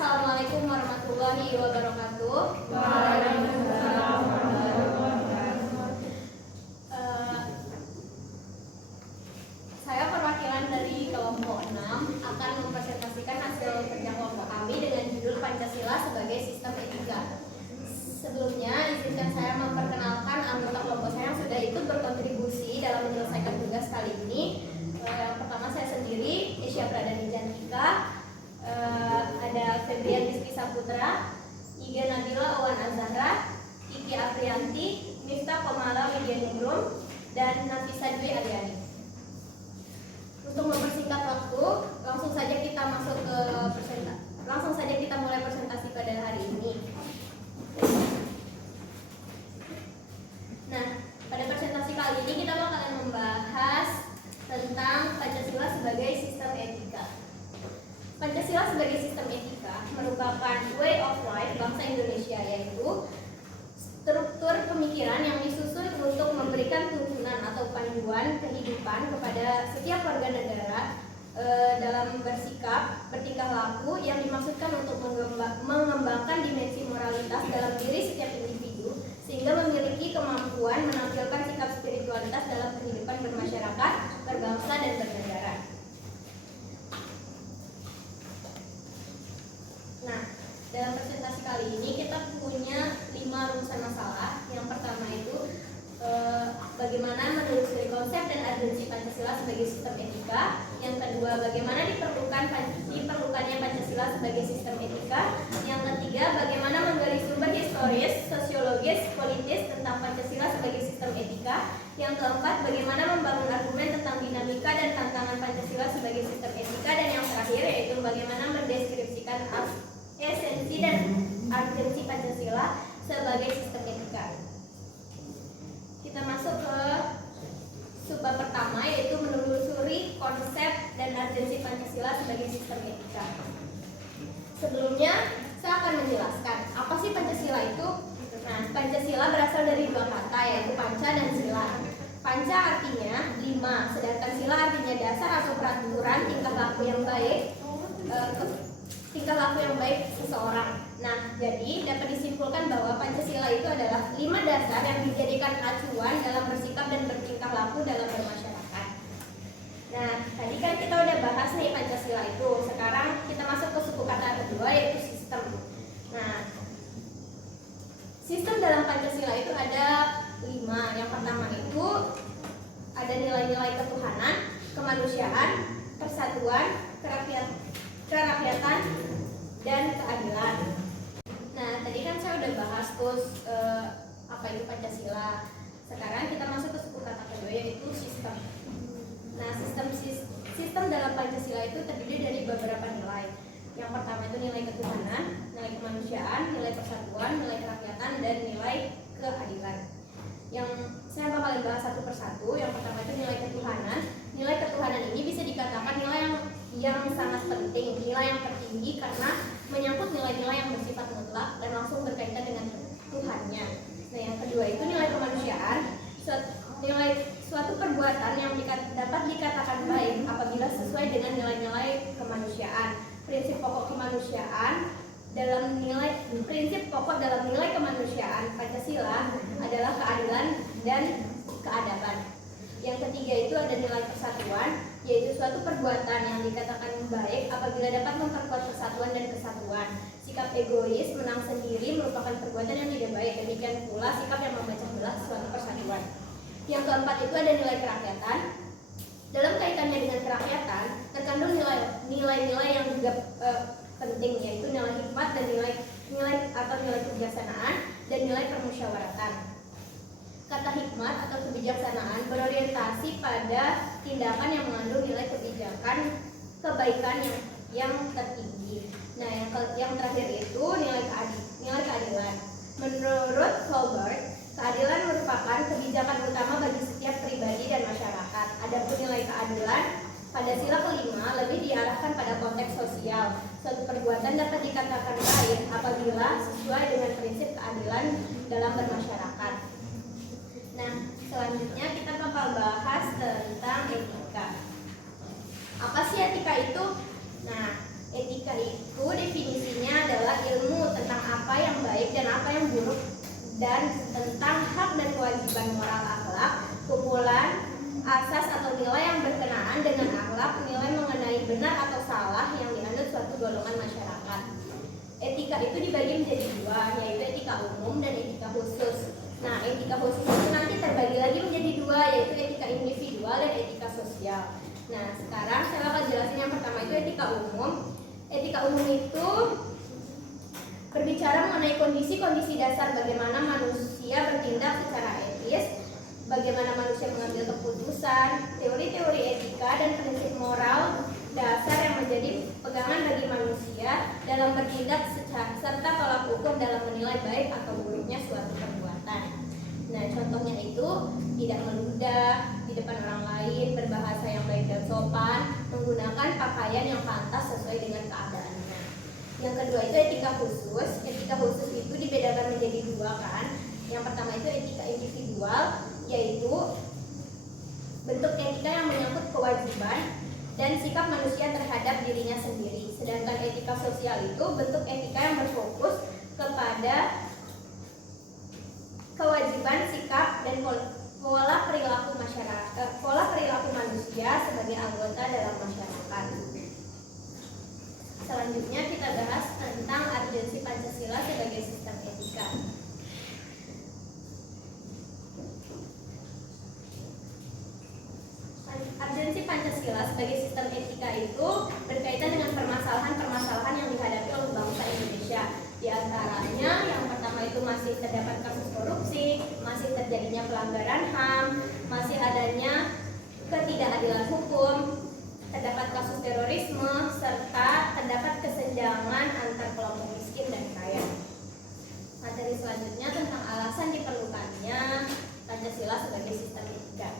Assalamualaikum warahmatullahi wabarakatuh. Waalaikumsalam warahmatullahi wabarakatuh. Saya perwakilan dari kelompok 6 akan mempresentasikan hasil kerja kelompok kami dengan judul Pancasila sebagai Sistem Etika. Sebelumnya, izinkan saya memperkenalkan anggota kelompok saya yang sudah ikut berkontribusi dalam menyelesaikan tugas kali ini. Yang pertama saya sendiri, Esya Pradani Jantika, ada Febrian Rizky Saputra, Iga Nabila Owan Azhara, Kiki Aprianti, Miftah Komala Widianingrum, dan Nafisa Dwi Ariani. Untuk mempersingkat waktu, langsung saja kita mulai presentasi pada hari ini. Nah, pada presentasi kali ini kita bakalan membahas tentang Pancasila sebagai sistem etika. Pancasila sebagai sistem etika merupakan way of life bangsa Indonesia, yaitu struktur pemikiran yang disusun untuk memberikan tuntunan atau panduan kehidupan kepada setiap warga negara dalam bersikap, bertingkah laku yang dimaksudkan untuk mengembangkan dimensi moralitas dalam diri setiap individu sehingga memiliki kemampuan menampilkan sikap spiritualitas dalam kehidupan bermasyarakat, berbangsa, dan bernegara. Nah, dalam presentasi kali ini kita punya 5 rumusan masalah. Yang pertama itu bagaimana menelusuri konsep dan urgensi Pancasila sebagai sistem etika. Yang kedua, bagaimana diperlukannya Pancasila sebagai sistem etika. Yang ketiga, bagaimana menggali sumber historis, sosiologis, politis tentang Pancasila sebagai sistem etika. Yang keempat, bagaimana membangun argumen tentang dinamika dan tantangan Pancasila sebagai sistem etika. Dan yang terakhir yaitu bagaimana mendeskripsikan esensi dan urgensi Pancasila sebagai sistem etika. Kita masuk ke subbab pertama, yaitu menelusuri konsep dan urgensi Pancasila sebagai sistem etika. Sebelumnya saya akan menjelaskan apa sih Pancasila itu. Nah, Pancasila berasal dari 2 kata, yaitu panca dan sila. Panca artinya 5, sedangkan sila artinya dasar atau peraturan tingkah laku yang baik seseorang. Nah, jadi dapat disimpulkan bahwa Pancasila itu adalah 5 dasar yang dijadikan acuan dalam bersikap dan bertingkah laku dalam bermasyarakat. Nah, tadi kan kita udah bahas nih Pancasila itu. Sekarang kita masuk ke suku kata kedua, yaitu sistem. Nah, sistem dalam Pancasila itu ada 5. Yang pertama itu ada nilai-nilai ketuhanan, kemanusiaan, persatuan, kerakyatan, dan keadilan. Nah, tadi kan saya udah bahas apa itu Pancasila. Sekarang kita masuk ke suku kata kedua, yaitu sistem. Nah, sistem dalam Pancasila itu terdiri dari beberapa nilai. Yang pertama itu nilai ketuhanan, nilai kemanusiaan, nilai persatuan, nilai kerakyatan, dan nilai keadilan. Yang saya bakal bahas satu persatu. Yang pertama itu nilai ketuhanan. Nilai ketuhanan ini bisa dikatakan nilai yang sangat penting, nilai yang tertinggi karena menyangkut nilai-nilai yang bersifat mutlak dan langsung berkaitan dengan Tuhannya. Nah, yang kedua itu nilai kemanusiaan, suatu perbuatan yang dapat dikatakan baik apabila sesuai dengan nilai-nilai kemanusiaan. Prinsip pokok dalam nilai kemanusiaan Pancasila adalah keadilan dan keadaban. Yang ketiga itu ada nilai persatuan, yaitu suatu perbuatan yang dikatakan baik apabila dapat memperkuat persatuan dan kesatuan. Sikap egois, menang sendiri merupakan perbuatan yang tidak baik. Demikian pula sikap yang memecah belah suatu persatuan. Yang keempat itu ada nilai kerakyatan. Dalam kaitannya dengan kerakyatan terkandung nilai-nilai yang juga penting, yaitu nilai hikmat dan nilai kebijaksanaan dan nilai permusyawaratan. Kata hikmat atau kebijaksanaan berorientasi pada tindakan yang mengandung nilai kebaikan yang tertinggi. Nah, yang terakhir itu nilai keadilan. Menurut Colbert, keadilan merupakan kebijakan utama bagi setiap pribadi dan masyarakat. Adapun nilai keadilan pada sila kelima lebih diarahkan pada konteks sosial. Suatu perbuatan dapat dikatakan baik apabila sesuai dengan prinsip keadilan dalam bermasyarakat. Nah, selanjutnya kita bakal bahas tentang etika. Apa sih etika itu? Nah, etika itu definisinya dan tentang hak dan kewajiban moral akhlak, kumpulan asas atau nilai yang berkenaan dengan akhlak, nilai mengenai benar atau salah yang dianut suatu golongan masyarakat. Etika itu dibagi menjadi dua, yaitu etika umum dan etika khusus. Nah, etika khusus itu nanti terbagi lagi menjadi dua, yaitu etika individual dan etika sosial. Nah, sekarang saya akan jelasin yang pertama itu etika umum. Etika umum itu berbicara mengenai kondisi-kondisi dasar bagaimana manusia bertindak secara etis, bagaimana manusia mengambil keputusan, teori-teori etika dan prinsip moral dasar yang menjadi pegangan bagi manusia dalam bertindak serta tolak ukur dalam menilai baik atau buruknya suatu perbuatan. Nah, contohnya itu tidak meludah di depan orang lain, berbahasa yang baik dan sopan, menggunakan pakaian yang pantas sesuai dengan keadaannya. Yang kedua itu etika khusus. Etika khusus itu dibedakan menjadi dua kan. Yang pertama itu etika individual, yaitu bentuk etika yang menyangkut kewajiban dan sikap manusia terhadap dirinya sendiri. Sedangkan etika sosial itu bentuk etika yang berfokus kepada kewajiban, sikap, dan pola perilaku masyarakat, pola perilaku manusia sebagai anggota dalam masyarakat. Selanjutnya kita bahas tentang urgensi Pancasila sebagai sistem etika. Urgensi Pancasila sebagai sistem etika itu berkaitan dengan permasalahan-permasalahan yang dihadapi oleh bangsa Indonesia. Di antaranya yang pertama itu masih terdapat kasus korupsi, masih terjadinya pelanggaran HAM, masih adanya ketidakadilan hukum, terdapat kasus terorisme, serta terdapat kesenjangan antar kelompok miskin dan kaya. Materi selanjutnya tentang alasan diperlukannya Pancasila sebagai sistem etika.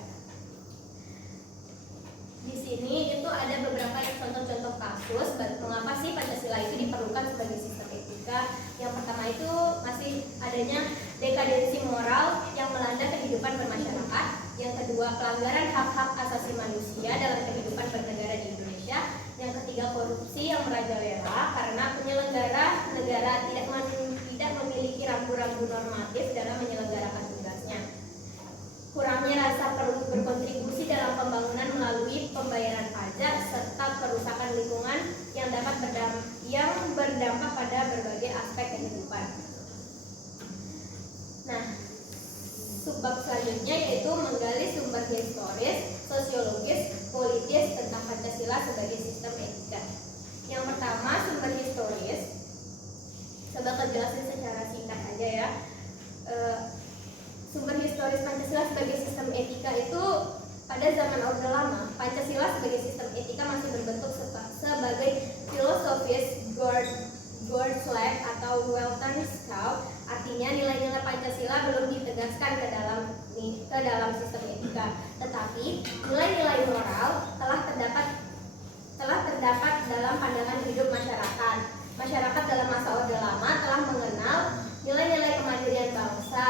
Di sini itu ada beberapa contoh-contoh kasus mengapa sih Pancasila itu diperlukan sebagai sistem etika. Yang pertama itu masih adanya dekadensi moral yang melanda kehidupan bermasyarakat. Yang kedua, pelanggaran hak-hak asasi manusia dalam kehidupan bernegara di Indonesia. Yang ketiga, korupsi yang merajalela karena penyelenggara negara tidak memiliki rambu-rambu normatif dalam menyelenggarakan tugasnya. Kurangnya rasa perlu berkontribusi dalam pembangunan melalui pembayaran pajak serta kerusakan lingkungan yang berdampak pada berbagai aspek kehidupan. Nah, subbab selanjutnya yaitu menggali sumber historis, sosiologis, politis tentang Pancasila sebagai sistem etika. Yang pertama, sumber historis. Coba kita jelasin secara singkat aja ya. Sumber historis Pancasila sebagai sistem etika itu pada zaman Orde Lama, Pancasila sebagai sistem etika masih berbentuk sebagai filosofis Goldschlag atau Weltanschauung. Artinya nilai-nilai Pancasila belum ditegaskan ke dalam sistem etika, tetapi nilai-nilai moral telah terdapat dalam pandangan hidup masyarakat. Masyarakat dalam masa Orde Lama telah mengenal nilai-nilai kemandirian bangsa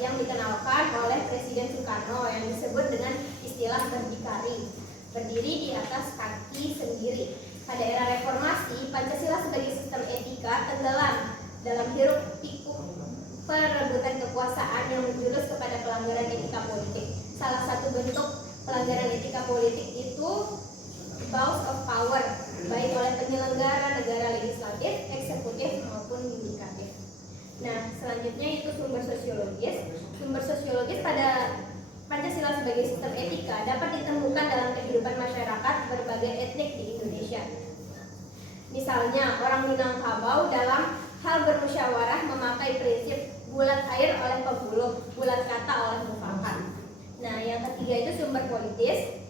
yang dikenalkan oleh Presiden Soekarno yang disebut dengan istilah berdikari, berdiri di atas kaki sendiri. Pada era reformasi, Pancasila sebagai sistem etika tenggelam dalam hiruk pikuk perebutan kekuasaan yang menjurus kepada pelanggaran etika politik. Salah satu bentuk pelanggaran etika politik itu abuse of power, baik oleh penyelenggara negara legislatif, eksekutif maupun yudikatif. Nah, selanjutnya itu sumber sosiologis. Sumber sosiologis pada Pancasila sebagai sistem etika dapat ditemukan dalam kehidupan masyarakat berbagai etnik di Indonesia. Misalnya, orang Minangkabau dalam hal bermusyawarah memakai prinsip bulat air oleh pebuluh, bulat kata oleh mufakat. Nah, yang ketiga itu sumber politis.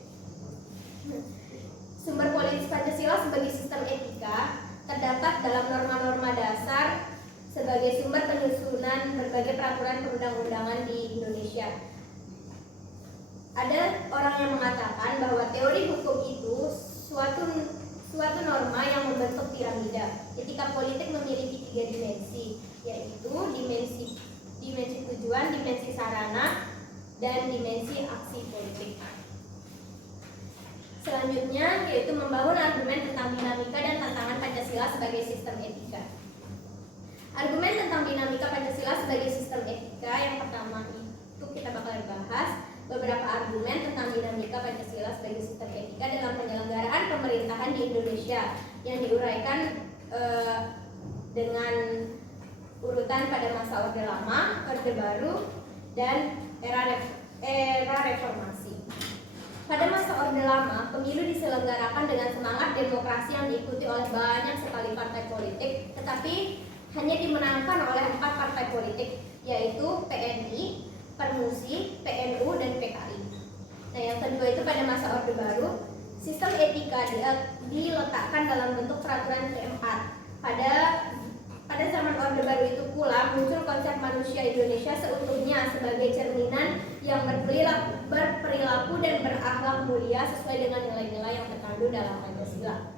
Sumber politis Pancasila sebagai sistem etika terdapat dalam norma-norma dasar sebagai sumber penyusunan berbagai peraturan perundang-undangan di Indonesia. Ada orang yang mengatakan bahwa teori hukum itu suatu norma yang membentuk piramida. Etika politik memiliki 3 dimensi, yaitu dimensi tujuan, dimensi sarana, dan dimensi aksi politik. Selanjutnya yaitu membangun argumen tentang dinamika dan tantangan Pancasila sebagai sistem etika. Argumen tentang dinamika Pancasila sebagai sistem etika etika. Yang pertama itu kita bakal bahas beberapa argumen tentang dinamika Pancasila sebagai sistem etika dalam penyelenggaraan pemerintahan di Indonesia yang diuraikan dengan urutan pada masa Orde Lama, Orde Baru, dan era reformasi. Pada masa Orde Lama, pemilu diselenggarakan dengan semangat demokrasi yang diikuti oleh banyak sekali partai politik, tetapi hanya dimenangkan oleh 4 partai politik, yaitu PNI, Permusi, PNU, dan PKI. Nah, yang kedua itu pada masa Orde Baru, sistem etika diletakkan dalam bentuk peraturan keempat. Pada zaman Orde Baru itu pula muncul konsep manusia Indonesia seutuhnya sebagai cerminan yang berperilaku dan berakhlak mulia sesuai dengan nilai-nilai yang terkandung dalam Pancasila.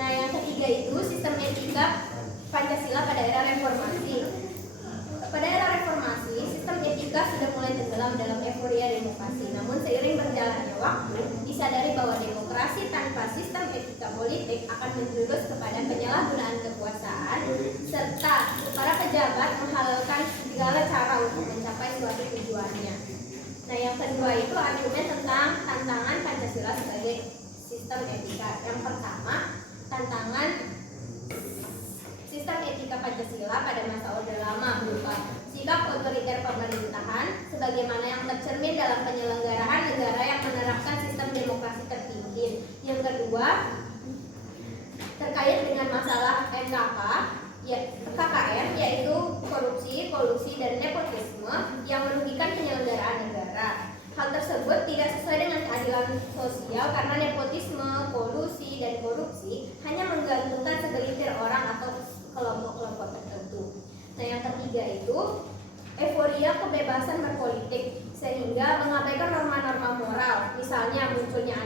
Nah, yang ketiga itu sistem etika Pancasila pada era reformasi. Pada era reformasi, sistem etika sudah mulai tenggelam dalam euforia demokrasi. Namun seiring berjalannya waktu, disadari bahwa demokrasi tanpa sistem etika politik akan menjurus kepada penyalahgunaan kekuasaan, serta para pejabat menghalalkan segala cara untuk mencapai suatu tujuannya. Nah, yang kedua itu argumen tentang tantangan Pancasila sebagai sistem etika. Yang pertama, tantangan sistem etika Pancasila pada masa Orde Lama berupa sikap otoriter pemerintahan sebagaimana yang tercermin dalam penyelenggaraan negara yang menerapkan sistem demokrasi terpimpin. Yang kedua, terkait dengan masalah KKN, yaitu korupsi, kolusi, dan nepotisme yang merugikan penyelenggaraan negara. Hal tersebut tidak sesuai dengan keadilan sosial karena nepotisme, kolusi, dan korupsi hanya menggantungkan segelintir orang atau kelompok-kelompok tertentu. Nah, yang ketiga itu euforia kebebasan berpolitik sehingga mengabaikan norma-norma moral, misalnya munculnya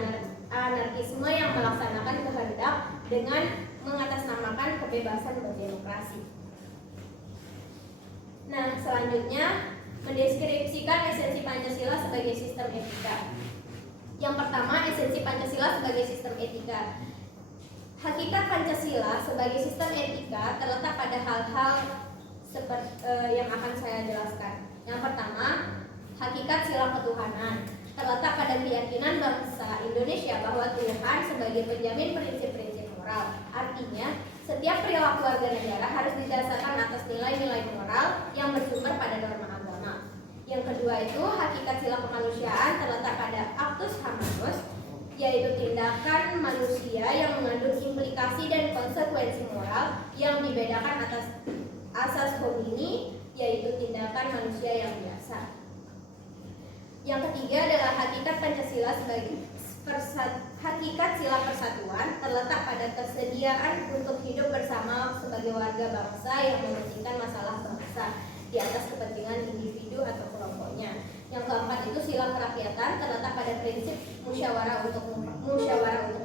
anarkisme yang melaksanakan kehendak dengan mengatasnamakan kebebasan berdemokrasi. Nah, selanjutnya mendeskripsikan esensi Pancasila sebagai sistem etika. Yang pertama, esensi Pancasila sebagai sistem etika. Hakikat Pancasila sebagai sistem etika terletak pada hal-hal seperti yang akan saya jelaskan. Yang pertama, hakikat sila ketuhanan terletak pada keyakinan bangsa Indonesia bahwa Tuhan sebagai penjamin prinsip-prinsip moral. Artinya, setiap perilaku warga negara harus didasarkan atas nilai-nilai moral yang bersumber pada norma agama. Yang kedua itu hakikat sila kemanusiaan terletak pada actus humanus, yaitu tindakan manusia yang mengandung implikasi dan konsekuensi moral yang dibedakan atas asas homini, yaitu tindakan manusia yang biasa. Yang ketiga adalah hakikat Pancasila sebagai hakikat sila persatuan terletak pada kesediaan untuk hidup bersama sebagai warga bangsa yang mementingkan masalah bangsa di atas kepentingan individu atau kelompoknya. Yang keempat itu sila kerakyatan terletak pada prinsip musyawarah untuk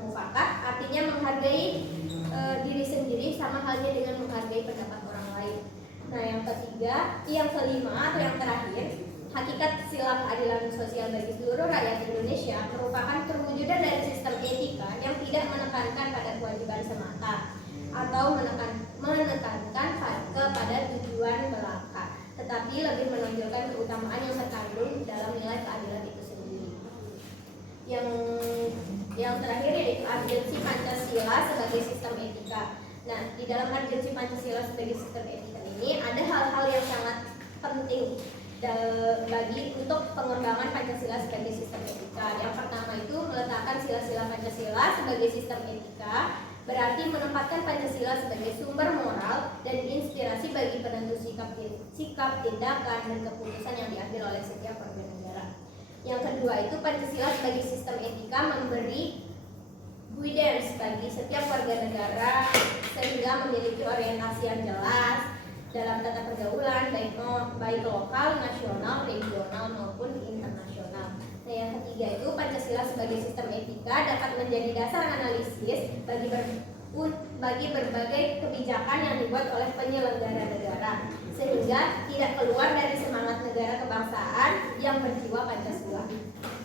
mufakat, artinya menghargai diri sendiri sama halnya dengan menghargai pendapat orang lain. Nah, yang kelima atau yang terakhir, hakikat sila keadilan sosial bagi seluruh rakyat Indonesia merupakan perwujudan dari sistem etika yang tidak menekankan pada kewajiban semata atau menekankan kepada tujuan belaka, tetapi lebih menonjolkan keutamaan yang terkandung dalam nilai keadilan itu sendiri. Yang terakhir yaitu urgensi Pancasila sebagai sistem etika. Nah, di dalam urgensi Pancasila sebagai sistem etika ini ada hal-hal yang sangat penting bagi untuk pengembangan Pancasila sebagai sistem etika. Yang pertama itu meletakkan sila-sila Pancasila sebagai sistem etika, berarti menempatkan Pancasila sebagai sumber moral dan inspirasi bagi penentu sikap, tindakan, dan keputusan yang diambil oleh setiap warga negara. Yang kedua itu Pancasila sebagai sistem etika memberi guidance bagi setiap warga negara sehingga memiliki orientasi yang jelas dalam tata pergaulan baik lokal, nasional, regional maupun internasional. Nah, yang ketiga itu Pancasila sebagai sistem etika dapat menjadi dasar analisis bagi berbagai kebijakan yang dibuat oleh penyelenggara negara sehingga tidak keluar dari semangat negara kebangsaan yang berjiwa Pancasila.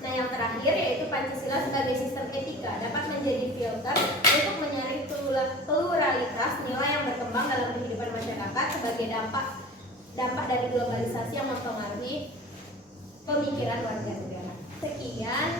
Nah, yang terakhir yaitu Pancasila sebagai sistem etika dapat menjadi filter untuk menyaring pluralitas nilai yang berkembang dalam kehidupan masyarakat sebagai dampak dampak dari globalisasi yang mempengaruhi pemikiran warga negara. Sekian